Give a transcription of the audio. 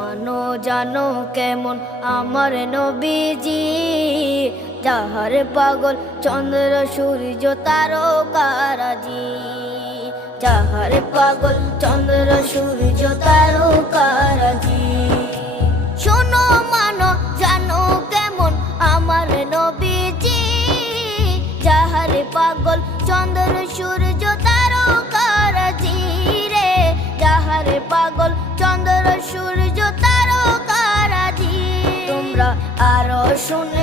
মানো জানো কেমন আমার নবীজি, যাহার পাগল চন্দ্র সূর্য তারকারাজি, যাহার পাগল চন্দ্র সূর্য তারকারাজি। শোনো মানো জানো কেমন আমার নবীজি, যাহার পাগল চন্দ্র সূর্য তারকারাজি রে, যাহার পাগল চন্দ্র সূর্য তারকারাজি। তোমরা আরো শুনে